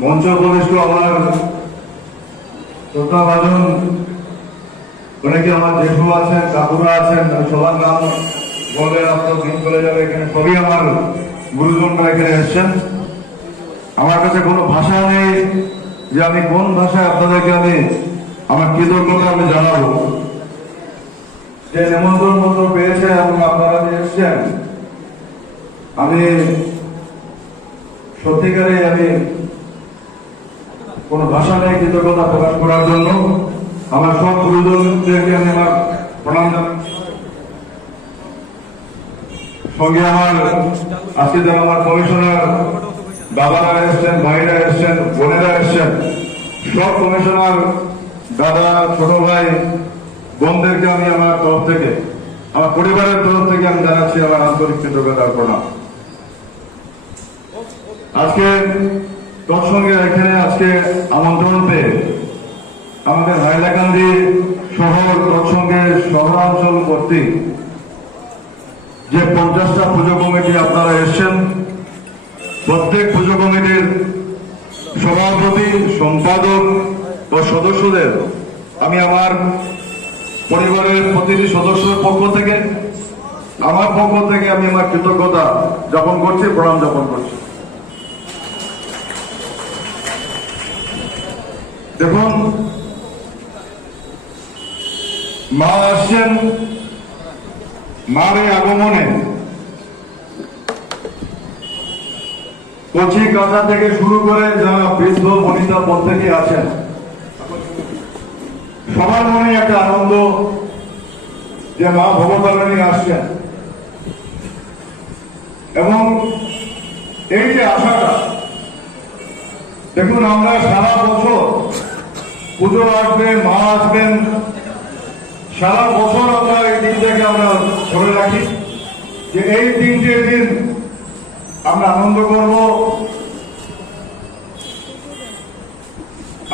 মঞ্চ উপবিষ্ট আমার শ্রদ্ধাভাজন অনেকে আমার জেঠু আছেন, কাকুরা আছেন সবার নাম বলে আপনার দিন চলে যাবে এখানে। সবই আমার গুরুজনরা এখানে এসছেন। আমার কাছে কোনো ভাষা নেই যে আমি কোন ভাষায় আপনাদেরকে আমি আমার কৃতজ্ঞতা আমি জানাব। যে নিমন্ত্রণ পত্র পেয়েছে এবং আপনারা যে এসছেন, আমি সত্যিকারে আমি কোনো ভাষা নেই কৃতজ্ঞতা প্রকাশ করার জন্য। আমার সব গুরুজনদেরকে আমি আমার প্রণাম সঙ্গে আমার, আজকে যারা আমার কমিশনার বাবারা এসছেন, ভাইরা এসছেন, বোনেরা এসছেন, সব কমিশনার দাদা, ছোট ভাই, বোনদেরকে আমি আমার তরফ থেকে, আমার পরিবারের তরফ থেকে আমি জানাচ্ছি আমার আন্তরিক কৃতজ্ঞতার প্রণাম। আজকে তৎসঙ্গে এখানে আজকে আমন্ত্রণ পেয়ে আমাদের হাইলাকান্দি শহর তৎসঙ্গে শহরাঞ্চল কর্তৃক যে পঞ্চাশটা পুজো কমিটি আপনারা এসছেন, প্রত্যেক পুজো কমিটির সভাপতি, সম্পাদক ও সদস্যদের, আমি আমার পরিবারের প্রতিটি সদস্যের পক্ষ থেকে, আমার পক্ষ থেকে আমি আমার কৃতজ্ঞতা যাপন করছি, প্রণাম যাপন করছি। দেখুন, মা আসছেন, মার আগমনে। কচি কাঁথা থেকে শুরু করে যারা বৃদ্ধ বনিতা প্রত্যেকে আছেন। সবার মনে একটা আনন্দ যে মা ভগবানী আসছেন। এবং এই যে আশাটা, দেখুন আমরা সারা বছর পুজো আসবে মা আসবেন। সারা বছর আমরা এই দিনটাকে আমরা ধরে রাখি যে এই তিনটে দিন আমরা আনন্দ করব।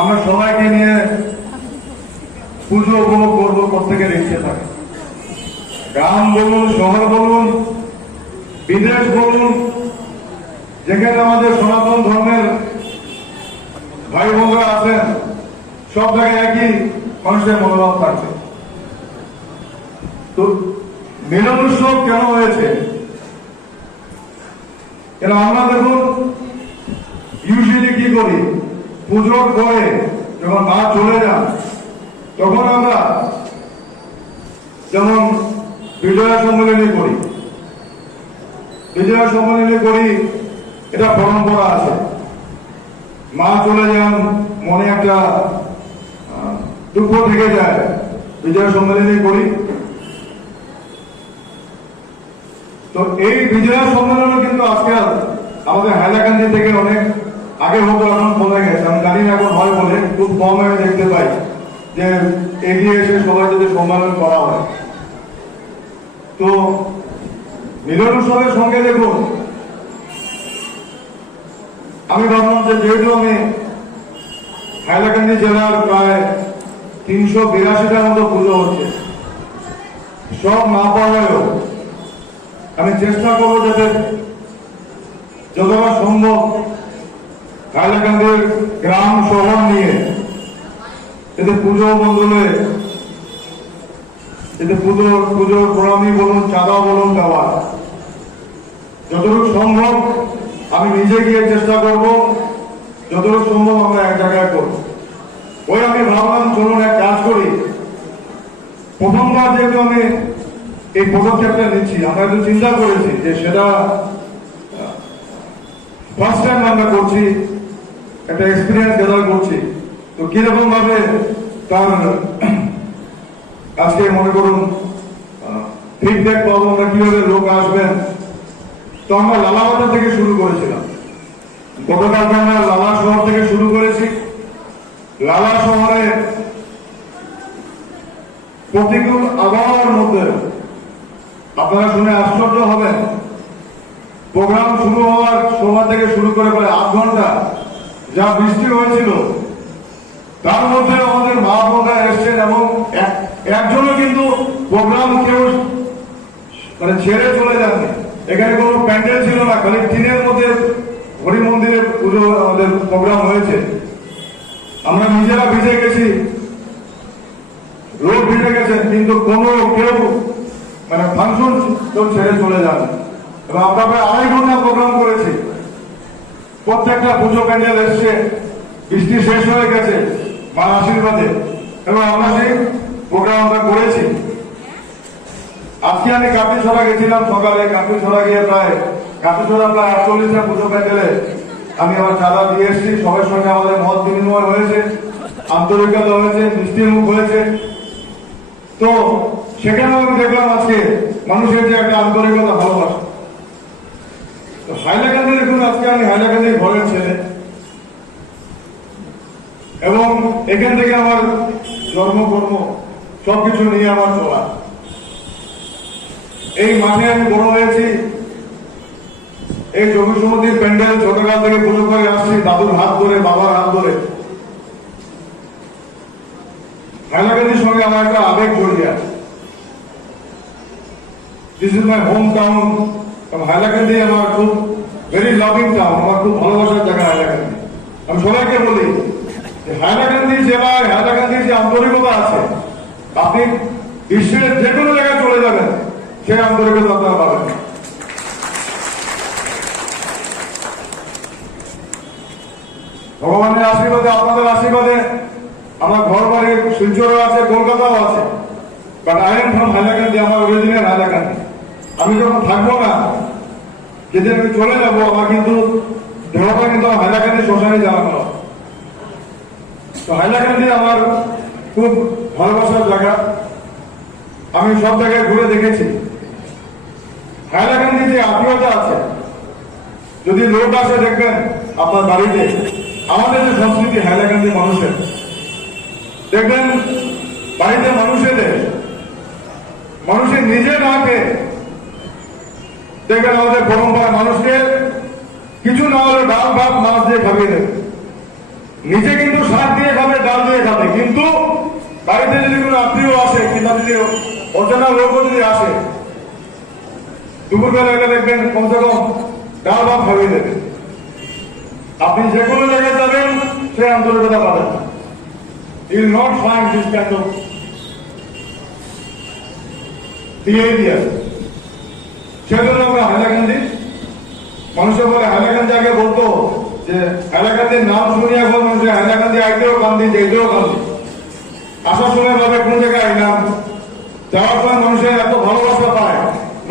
আমরা সবাইকে নিয়ে পুজো উপভোগ করব প্রত্যেকের ইচ্ছে থাকে। গ্রাম বলুন, শহর বলুন, বিদেশ বলুন, যেখানে আমাদের সনাতন ধর্মের ভাই বোনরা আছেন সব জায়গায় একই মানুষের মনোভাব থাকবে তো মিলন উৎসব কেন হয়েছে? কেন আমরা দেখুন ইউজুয়ালি কি করি? পুজোর পরে যখন মা চলে যান তখন আমরা যেমন বিজয়া সম্মেলনী করি। বিজয়া সম্মেলনী করি, এটা পরম্পরা আছে। মা চলে যান, মনে একটা দুঃখ থেকে যায়। বিজয়া সম্মেলনী করি। তো এই বিজয়া সম্মেলনও কিন্তু আজকে আমাদের হাইলাকান্দি থেকে অনেক আগে হতো, এখন কমে গেছে। আমি জানি না এখন হয় বলে, খুব কম আমি দেখতে পাই যে এগিয়ে এসে সবাই যদি সম্মেলন করা হয়। তো মিলন উৎসবের সঙ্গে দেখুন, আমি ভাবলাম যে যেহেতু আমি হাইলাকান্দি জেলার প্রায় তিনশো বিরাশিটার মতো পুজো হচ্ছে। সব না পাওয়াও আমি চেষ্টা করব যাতে যতটা সম্ভব হাইলাকান্দির গ্রাম শহর নিয়ে এতে পুজো মন্ডলে এতে পুজোর পুজোর প্রণামী বলুন, চাঁদা বলুন, দেওয়া। যতটুকু সম্ভব আমি নিজে গিয়ে চেষ্টা করব, যতটুকু সম্ভব আমরা এক জায়গায় করব। ওই আমি ভাবলাম চলুন এক কাজ করি। প্রথমবার যেহেতু আমি এই পদক্ষেপটা নিচ্ছি, আমরা একটু চিন্তা করেছি যে সেটা ফার্স্ট টাইম আমরা করছি, একটা এক্সপিরিয়েন্স গেদার করছি। তো কীরকম ভাবে তার, আজকে মনে করুন ফিডব্যাক পাবো আমরা, কীভাবে লোক আসবেন। তো আমরা লালাবাজার থেকে শুরু করেছিলাম। গতকালকে আমরা লালা শহর থেকে শুরু করেছি। লালা শহরে প্রতিকূল আবহাওয়ার মধ্যে আপনারা শুনে আশ্চর্য হবেন। প্রোগ্রাম শুরু হওয়ার সময় থেকে শুরু করে প্রায় আধ ঘণ্টা যা বৃষ্টি হয়েছিল, তার মধ্যে আমাদের মা বোনরা এসছেন এবং এক- একজনও কিন্তু প্রোগ্রাম কেউ মানে ছেড়ে চলে যাননি। এখানে কোনো প্যান্ডেল ছিল না, খালি টিনের মধ্যে হরি মন্দিরে পুজো আমাদের প্রোগ্রাম হয়েছে। আমরা নিজেরা ভিজে গেছি। লোক ভিজে গেছে, কিন্তু কোনো কেউ মানে ফাংশন কেউ ছেড়ে চলে যান এবং আমরা প্রায় আড়াই ঘণ্টা প্রোগ্রাম করেছি। প্রত্যেকটা পুজো প্যান্ডেল এসছে, বৃষ্টি শেষ হয়ে গেছে, মার আশীর্বাদে। এবং আমরা সেই প্রোগ্রাম আমরা করেছি। আজকে আমি কাপিছড়া গেছিলাম সকালে। কাপিছড়া গিয়ে প্রায় কাপিছড়া প্রায় আটচল্লিশটা পুজো প্যান্ডেলে আমি আমার চাঁদা দিয়ে এসেছি, সবার সঙ্গে আমাদের মত বিনিময় হয়েছে, আন্তরিকতা হয়েছে মিষ্টি মুখ হয়েছে। তো সেখানেও আমি দেখলাম আজকে মানুষের যে একটা আন্তরিকতা ভালোবাসা। তো হাইলাকান্দি দেখুন, আজকে আমি হাইলাকান্দির ঘরের ছেলে। এবং এখান থেকে আমার জন্মকর্ম সবকিছু নিয়ে আমার চলা। এই মাঠে আমি বড় হয়েছি। এই জমি সমিতির প্যান্ডেল ছোটকাল থেকে পুজো করে আসছি দাদুর হাত ধরে, বাবার হাত ধরে। সঙ্গে আমার একটা আবেগ জড়িয়ে আছে। This is my hometown Hailakandi আমার খুব ভেরি লাভিং টাউন আমার খুব ভালোবাসার জায়গা হাইলাকান্দি। আমি সবাইকে বলি হাইলাকান্দি জেলায় হাইলাকান্দির যে আন্তরিকতা আছে, আপনি বিশ্বের যে কোনো জায়গায় চলে যাবেন, সেই আন্তরিকতা আপনারা পাবেন। ভগবানের আশীর্বাদে, আপনাদের আশীর্বাদে আমার ঘর বাড়ি শিলচরও আছে, কলকাতাও আছে। But I am from Hailakandi, আমার অরিজিনাল হাইলাকান্দি। আমি যখন থাকব না, যেদিন আমি চলে যাব, আমার কিন্তু দেহটা কিন্তু হাইলাকান্দি শ্মশানে জানানো হবে। তো হাইলাকান্দি আমার খুব ভালোবাসার জায়গা। আমি সব জায়গায় ঘুরে দেখেছি। হাইলাকান্দি যে আত্মীয়তা আছে, যদি লোক আসে দেখবেন আপনার বাড়িতে আমাদের যে সংস্কৃতি, হাইলাকান্দি মানুষের। দেখবেন, বাড়িতে মানুষের মানুষের নিজে না খেয়ে, দেখবেন আমাদের পরম্পরা মানুষকে কিছু না হলে ডাল, ভাত, মাছ দিয়ে খাবিয়ে দেবে। নিজে কিন্তু শাক দিয়ে খাবে, ডাল দিয়ে খাবে। কিন্তু বাড়িতে যদি কোনো আত্মীয় আসে, কিংবা যদি অচেনা লোকও যদি আসে, দুপুরবেলা দেখবেন কমসে কম ডাল, ভাত খাবিয়ে দেবে। আপনি যে কোনো জায়গায় যাবেন সে আন্তরিকতা পাবেন। Will not find this kind of behaviour সেজন্য আমরা হাইলাকান্দি মানুষে বলে হাইলাকান্দি আগে বলতো যে হাইলাকান্দির নাম শুনে এখন মানুষের হাইলাকান্দি আইতেও কান্দি যেতেও কান্দি আসার সময় ভাবে কোন জায়গায় আইলাম যাওয়ার সময় মানুষের এত ভালোবাসা পায়,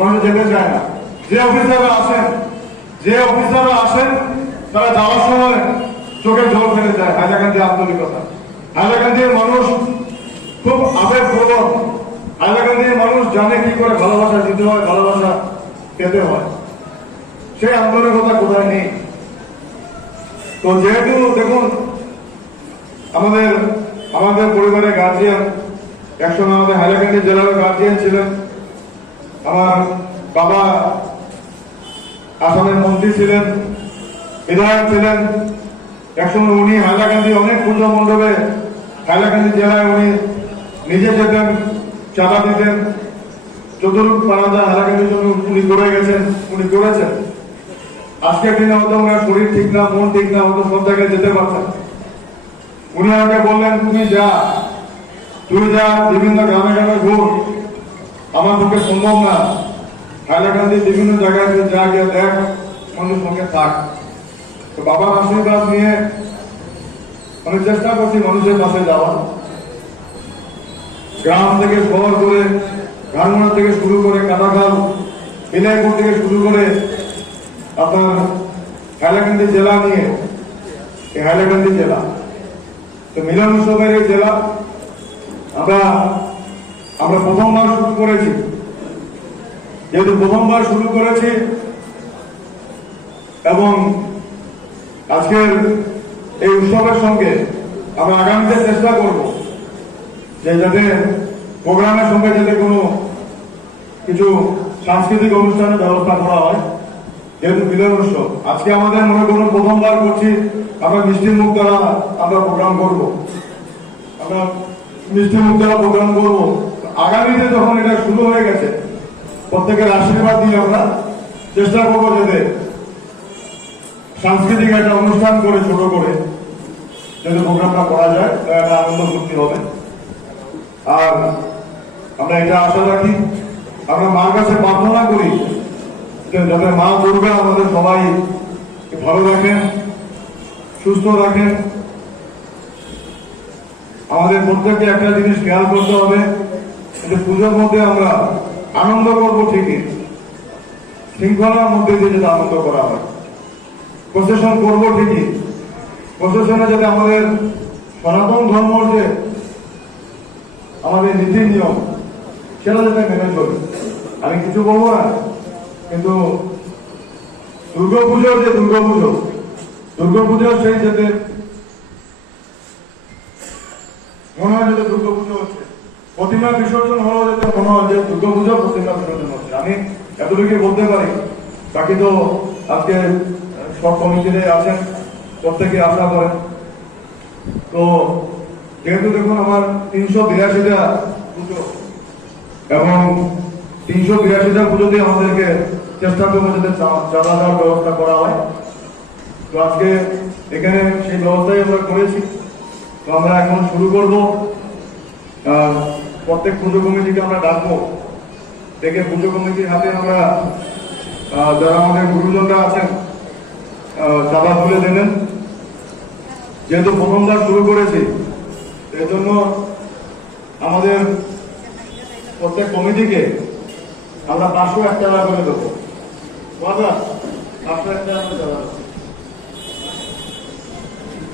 মানুষ যেতে চায় না। যে অফিসাররা আসেন, যে অফিসাররা আসেন তারা যাওয়ার সময় চোখে জল ফেলে যায় হাইলাকান্দি আন্তরিকতা। হাইলাকান্দির মানুষ খুব আবেগপ্রবণ। হাইলাকান্দির মানুষ জানে কি করে ভালোবাসা দিতে হয়, ভালোবাসা পেতে হয়। সেই আন্তরিকতা কোথায় নেই? তো যেহেতু দেখুন, আমাদের আমাদের পরিবারের গার্জিয়ান একসময় আমাদের হাইলাকান্দি জেলার গার্জিয়ান ছিলেন, আমার বাবা আসামের মন্ত্রী ছিলেন বিধায়ক ছিলেন। একসময় উনি হাইলাকান্দি অনেক পুজো মণ্ডপে, হাইলাকান্দি জেলায় উনি নিজে যেতেন চাঁদা দিতেন। চতুর্থ পাড়াদা হাইলাকান্দির জন্য উনি করে গেছেন, উনি করেছেন আজকের দিনে হয়তো ওনার শরীর ঠিক না, মন ঠিক না, হয়তো সব জায়গায় যেতে পারছেন। উনি আমাকে বললেন তুমি যা, তুই যা, বিভিন্ন গ্রামে গ্রামে ঘুর। আমার পক্ষে সম্ভব না। হাইলাকান্দি বিভিন্ন জায়গায় যা গিয়ে দেখ, মানুষ সঙ্গে থাক তো বাবার আশীর্বাদ নিয়ে আমি চেষ্টা করছি মানুষের পাশে যাওয়া গ্রাম থেকে শহর করে ঘানমোড়া থেকে শুরু করে কাটাখাল বিনায়পুর থেকে শুরু করে আপনার হাইলাকান্দি জেলা নিয়ে, এই হাইলাকান্দি জেলা। তো মিলন উৎসবের এই জেলা আমরা আমরা প্রথমবার শুরু করেছি। যেহেতু প্রথমবার শুরু করেছি এবং আজকের এই উৎসবের সঙ্গে আমরা আগামীতে চেষ্টা করব যে যাতে প্রোগ্রামের সঙ্গে যাতে কোনো কিছু সাংস্কৃতিক অনুষ্ঠানের ব্যবস্থা করা হয়, যেহেতু বিলয় উৎসব। আজকে আমাদের মনে করুন প্রথমবার করছি, আমরা মিষ্টি মুখ দ্বারা আমরা প্রোগ্রাম করব। আমরা মিষ্টি মুখ দ্বারা প্রোগ্রাম করব। আগামীতে যখন এটা শুরু হয়ে গেছে, প্রত্যেকের আশীর্বাদ দিয়ে আমরা চেষ্টা করব যাতে সাংস্কৃতিক একটা অনুষ্ঠান করে, ছোট করে, যাতে প্রোগ্রামটা করা যায়, তা একটা আনন্দ ফুর্তি হবে। আর আমরা এটা আশা রাখি, আমরা মার কাছে প্রার্থনা করি যে যাতে মা দুর্গা আমাদের সবাই ভালো রাখেন, সুস্থ রাখেন। আমাদের প্রত্যেককে একটা জিনিস খেয়াল করতে হবে, যে পুজোর মধ্যে আমরা আনন্দ করব ঠিকই, শৃঙ্খলার মধ্যে দিয়ে যাতে আনন্দ করা হয়। প্রসেশন করব ঠিকই। প্রসেশনে যাতে আমাদের সনাতন ধর্মর যে আমাদের নীতি নিয়ম, সেটা যাতে মেনে চলে। আমি কিছু বলব না, কিন্তু দুর্গাপুজো যে দুর্গাপুজো দুর্গাপুজো সেই যাতে মনে হয় যাতে দুর্গাপুজো হচ্ছে। প্রতিমা বিসর্জন হলো যাতে মনে হয় যে দুর্গাপুজো প্রতিমা বিসর্জন হচ্ছে। আমি এতটুকু বলতে পারি। বাকি তো আজকে সব কমিটিতে আছেন, প্রত্যেকে আশা করেন। তো যেহেতু দেখুন আমার তিনশো বিরাশিটা পুজো, এবং তিনশো বিরাশিটা পুজোতে আমাদেরকে চেষ্টা করব যাতে চাঁদা দেওয়ার ব্যবস্থা করা হয়। তো আজকে এখানে সেই ব্যবস্থাই আমরা করেছি। তো আমরা এখন শুরু করব। প্রত্যেক পুজো কমিটিকে আমরা ডাকবো। ডেকে পুজো কমিটির হাতে আমরা যারা আমাদের গুরুজনরা আছেন চাঁদা তুলে দেবেন। যেহেতু প্রথমবার শুরু করেছি, এজন্য আমাদের প্রত্যেক কমিটিকে আমরা পাঁচশো এক টাকা করে দেবো। পাঁচশো এক টাকা।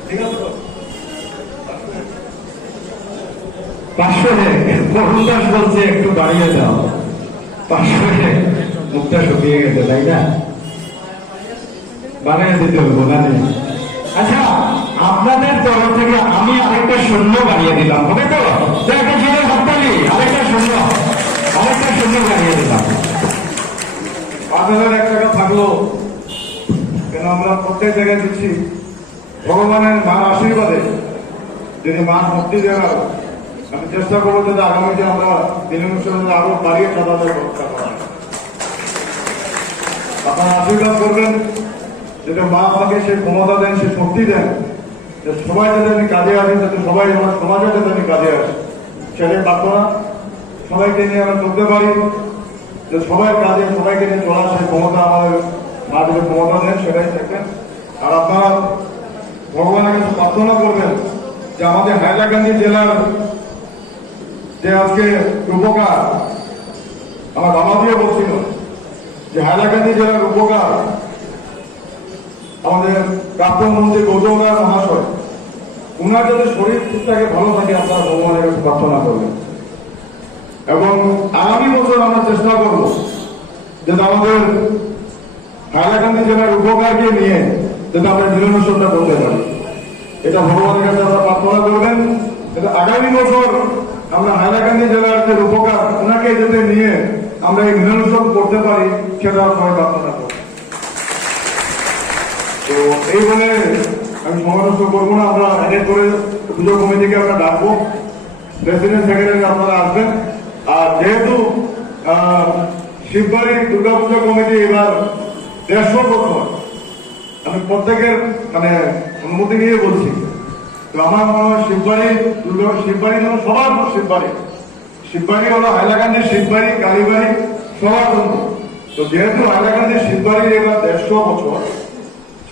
ঠিক আছে পাঁচশো এক। বলছে, একটু বাড়িয়ে দাও। পাঁচশো এক। মুখটা শুকিয়ে গেছে, তাই না? বানিয়ে দিতে হবে না আচ্ছা আপনাদের তরফ থেকে আমি আরেকটা শূন্য বানিয়ে দিলাম, হবে তো? একটা জোরে হাততালি আরেকটা শূন্য আরেকটা শূন্য বানিয়ে দিলাম। পাঁচ হাজার এক টাকা থাকল কেন আমরা প্রত্যেক জায়গায় দিচ্ছি ভগবানের মার আশীর্বাদে। যদি মা শক্তি দেন আরও আমি চেষ্টা করব যাতে আগামীতে আমরা দিনের আরও বাড়িয়ে চাঁদাদের ব্যবস্থা করা। আপনারা আশীর্বাদ করবেন। যাতে মা আমাকে সে ক্ষমতা দেন সে শক্তি দেন যে সবাই যাতে আমি কাজে আসি, যাতে সবাই আমার সমাজে যাতে আমি কাজে আসি। সেটাই প্রার্থনা সবাইকে নিয়ে আমরা চলতে পারি। যে সবাই কাজে, সবাইকে নিয়ে চলার সেই ক্ষমতা আমাদের মা যদি ক্ষমতা দেন, সেটাই দেখবেন আর আপনারা ভগবানের কাছে প্রার্থনা করবেন যে আমাদের হাইলাকান্দি জেলার যে আজকে রূপকার, আমার বাবা দিয়ে বলছিল যে হাইলাকান্দি জেলার উপকার আমাদের প্রাক্তন মন্ত্রী গৌতম রায় মহাশয়, উনার যাতে শরীর ঠিকঠাক ভালো থাকে, আপনারা ভগবানের কাছে প্রার্থনা করবেন। এবং আগামী বছর আমরা চেষ্টা করব যাতে আমাদের হাইলাকান্দি জেলার উপকারকে নিয়ে যাতে আমরা মিলন করতে পারি। এটা ভগবানের কাছে আমরা প্রার্থনা করবেন যাতে আগামী বছর আমরা হাইলাকান্দি জেলার যে উপকার ওনাকে যাতে নিয়ে আমরা এই মিলন করতে পারি, সেটা সবাই প্রার্থনা তো এই বলে আমি সমালোচ করব না, আমরা এক করে পুজো কমিটিকে আমরা ডাকবো। প্রেসিডেন্ট সেক্রেটারি আপনারা আসবেন। আর যেহেতু শিববাড়ি দুর্গাপুজো কমিটি এবার দেড়শো বছর, আমি প্রত্যেকের মানে অনুমতি নিয়ে বলছি। তো আমার মনে হয় শিববাড়ি, দুর্গা শিববাড়ি যেন সবার শিববাড়ি। শিববাড়ি হলো হাইলাকান্দির শিববাড়ি, কালীবাড়ি, সবার জন্য। তো যেহেতু হাইলাকান্দির শিববাড়ি এবার দেড়শো বছর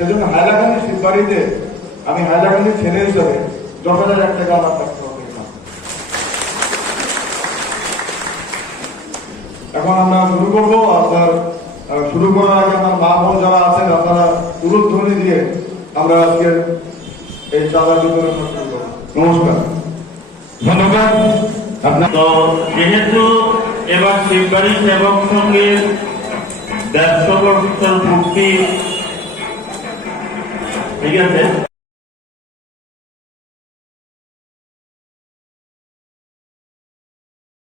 সেজন্য হাইলাকান্দি শিববাড়িতে আমি হাইলাকান্দির ছেলে হিসাবে দশ হাজার এক টাকা আমার থাকতে হবে এখন আমরা শুরু করব আপনার শুরু করার আগে আমার মা বোন যারা আছেন আপনারা দূরধ্বনি দিয়ে আমরা আজকে এই চাঁদা বিতরণ নমস্কার। ধন্যবাদ। আপনার তো যেহেতু এবার শিববাড়ি সেবক সঙ্গীর দেড়শো বছর পূর্তি ঠিক আছে